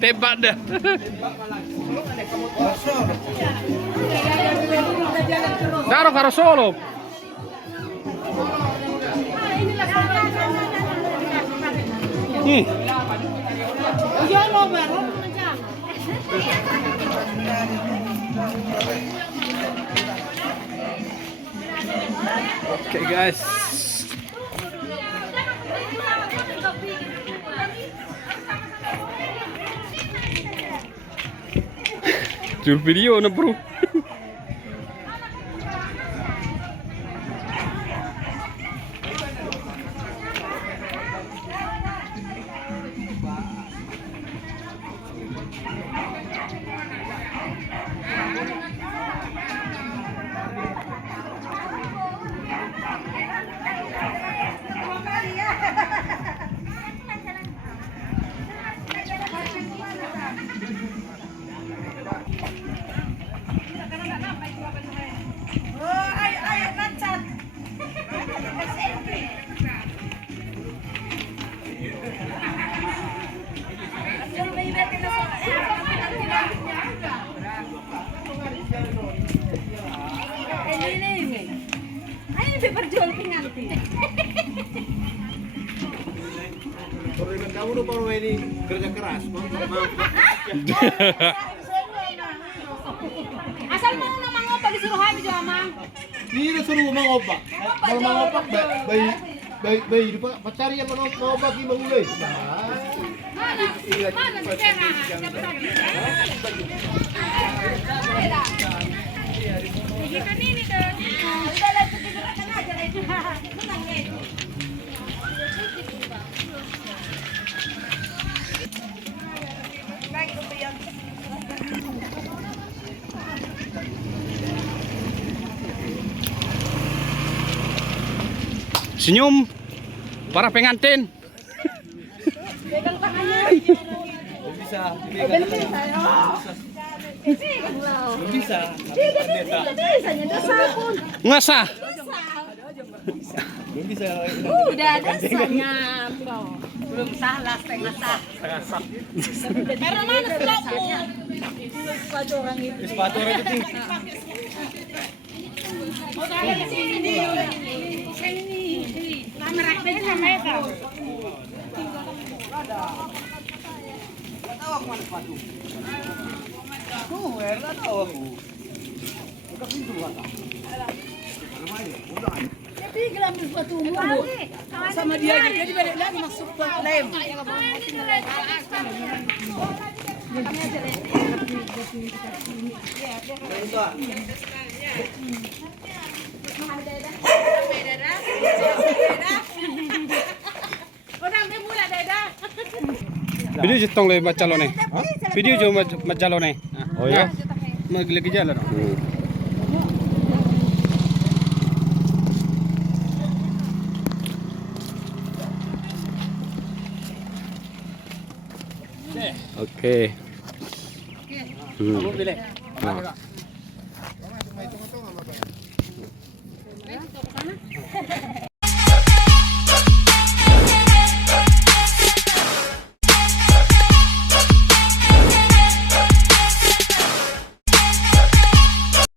Tembak dah. Taruh karo Solo. Oke guys. Jur video na bro. Kamu lupa ini kerja keras, Asal mau nama ngopak disuruh habis juga, Mang. Ini suruh mengopak. Kalau mengopak bayi di pacar yang mengopak di mulai. Mana si Kera? Kan ini tuh. Udah lah, kita aja deh. Senyum para pengantin. Bisa. Ngasah. Udah ada sanyap. Belum salah setengah sah. Karena mana sepatu orang itu? Sepatu orang itu. Tahu aku mana sepatu? Nggak tahu aku. Buka pintu apa? Tapi gelam sepatu mulu. Sama dia jadi balik lagi masuk ke lem. Video jetong le macalone. Video jo macalone. Oh ya. Maglagi jalan. Oke. Kamu pilih.